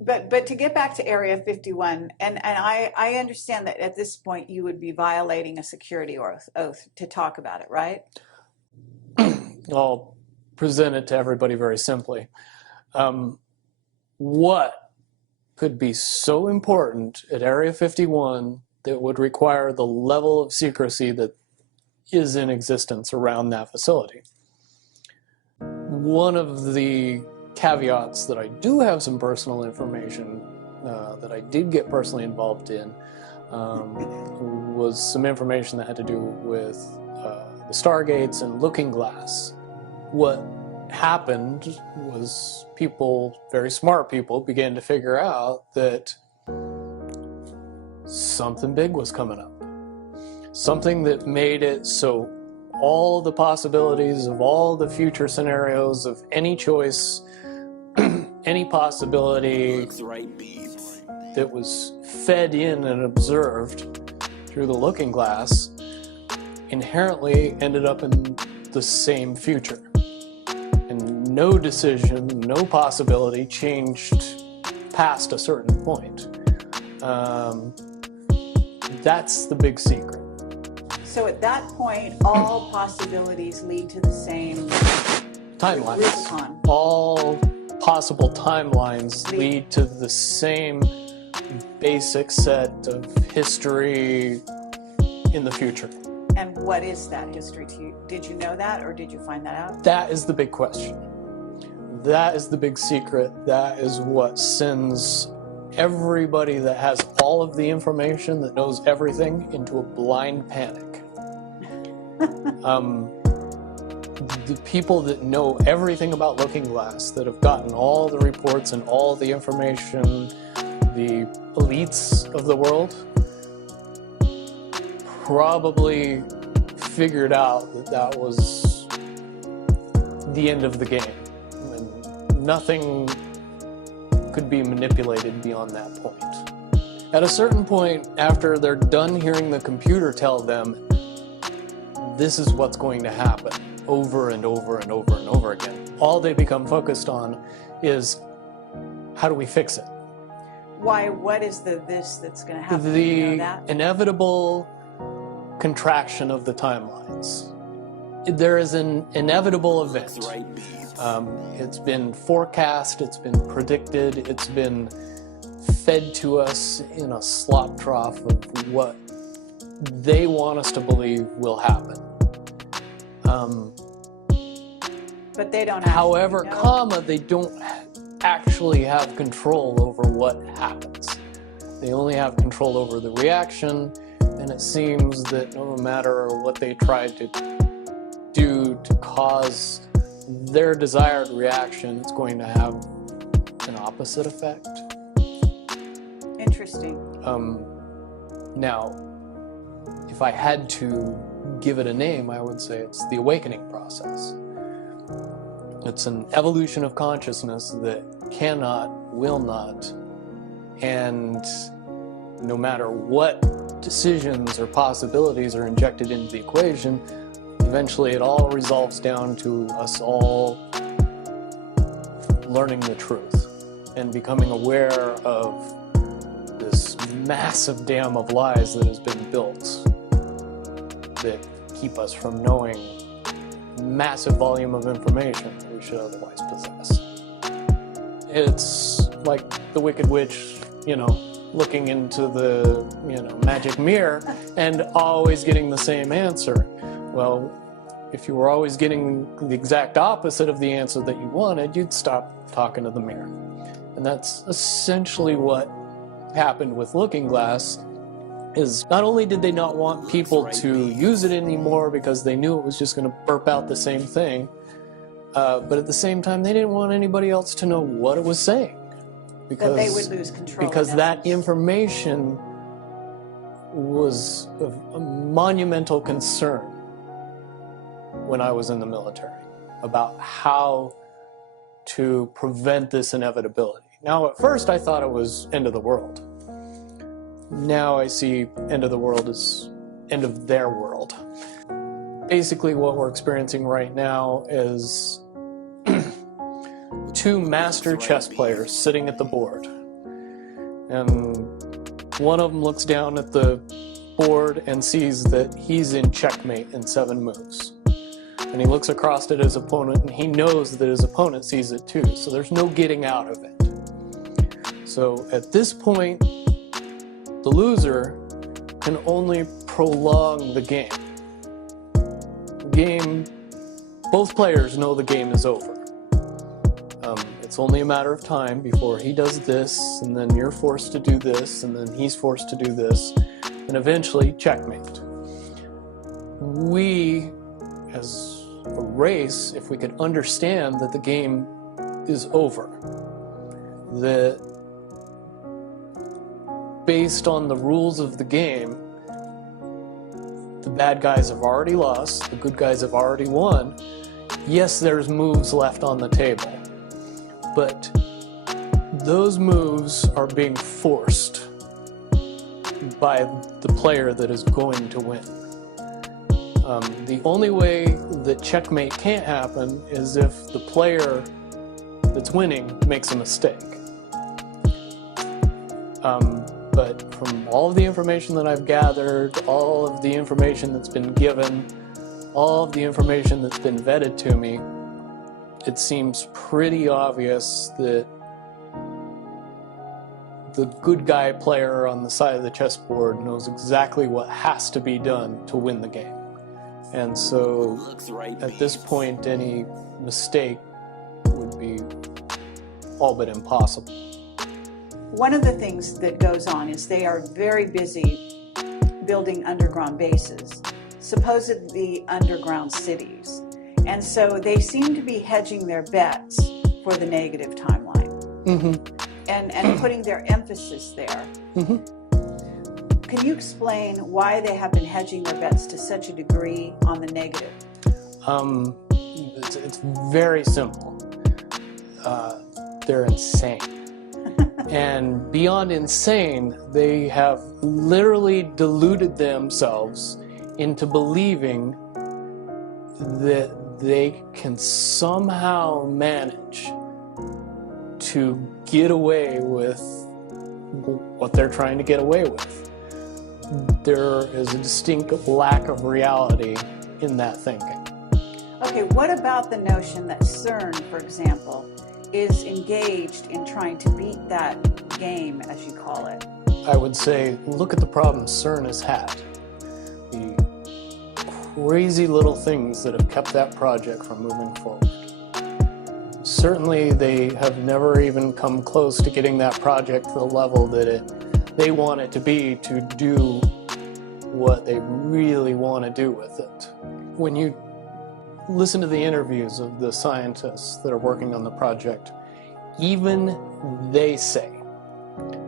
But to get back to Area 51, and I understand that at this point you would be violating a security oath to talk about it, right? I'll present it to everybody very simply. What could be so important at Area 51 that would require the level of secrecy that is in existence around that facility? One of the caveats that I do have some personal information that I did get personally involved in was some information that had to do with the Stargates and Looking Glass. What happened was people, very smart people, began to figure out that something big was coming up. Something that made it so all the possibilities of all the future scenarios of any choice, any possibility that was fed in and observed through the Looking Glass inherently ended up in the same future. And no decision, no possibility changed past a certain point. That's the big secret. So at that point, all possibilities lead to the same timelines. Rubicon. All possible timelines lead to the same basic set of history in the future. And what is that history to you? Did you know that, or did you find that out? That is the big question. That is the big secret. That is what sends everybody that has all of the information, that knows everything, into a blind panic. The people that know everything about Looking Glass, that have gotten all the reports and all the information, the elites of the world, probably figured out that that was the end of the game. And nothing could be manipulated beyond that point. At a certain point, after they're done hearing the computer tell them, this is what's going to happen, over and over and over and over again, all they become focused on is, how do we fix it? Why? What is this that's going to happen? The you know that? inevitable contraction of the timelines. There is an inevitable event. It's been forecast, it's been predicted, it's been fed to us in a slop trough of what they want us to believe will happen. But they don't. However, they don't actually have control over what happens. They only have control over the reaction, and it seems that no matter what they try to do to cause their desired reaction, it's going to have an opposite effect. Interesting. Now, if I had to give it a name, I would say it's the awakening process. It's an evolution of consciousness that cannot, will not, and no matter what decisions or possibilities are injected into the equation, eventually it all resolves down to us all learning the truth and becoming aware of this massive dam of lies that has been built that keep us from knowing massive volume of information that we should otherwise possess. It's like the Wicked Witch, looking into the, magic mirror and always getting the same answer. Well, if you were always getting the exact opposite of the answer that you wanted, you'd stop talking to the mirror. And that's essentially what happened with Looking Glass. Is not only did they not want people to use it anymore because they knew it was just going to burp out the same thing, but at the same time they didn't want anybody else to know what it was saying. Because that they would lose control. Because that information was of a monumental concern when I was in the military about how to prevent this inevitability. Now, at first I thought it was end of the world. Now I see end of the world as end of their world. Basically what we're experiencing right now is two master chess players sitting at the board. And one of them looks down at the board and sees that he's in checkmate in 7 moves. And he looks across at his opponent, and he knows that his opponent sees it too, so there's no getting out of it. So at this point, the loser can only prolong the game. Both players know the game is over. It's only a matter of time before he does this, and then you're forced to do this, and then he's forced to do this, and eventually checkmate. We, as a race, if we could understand that the game is over, that based on the rules of the game, the bad guys have already lost, the good guys have already won. Yes, there's moves left on the table, but those moves are being forced by the player that is going to win. The only way that checkmate can't happen is if the player that's winning makes a mistake. But from all of the information that I've gathered, all of the information that's been given, all of the information that's been vetted to me, it seems pretty obvious that the good guy player on the side of the chessboard knows exactly what has to be done to win the game. And so at this point, any mistake would be all but impossible. One of the things that goes on is they are very busy building underground bases, supposedly underground cities. And so they seem to be hedging their bets for the negative timeline, and putting their emphasis there. Can you explain why they have been hedging their bets to such a degree on the negative? It's very simple. They're insane. And beyond insane, they have literally deluded themselves into believing that they can somehow manage to get away with what they're trying to get away with. There is a distinct lack of reality in that thinking. Okay, what about the notion that CERN, for example, is engaged in trying to beat that game, as you call it? I would say, look at the problems CERN has had. The crazy little things that have kept that project from moving forward. Certainly, they have never even come close to getting that project to the level that they want it to be to do what they really want to do with it. When you listen to the interviews of the scientists that are working on the project, even they say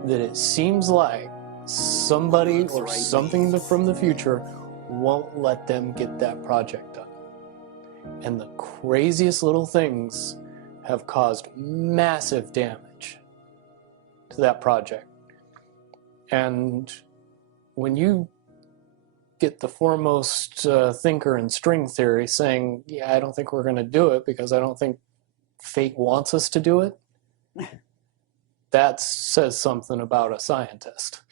that it seems like somebody or something from the future won't let them get that project done. And the craziest little things have caused massive damage to that project. And when you get the foremost thinker in string theory saying, yeah, I don't think we're going to do it because I don't think fate wants us to do it, that says something about a scientist.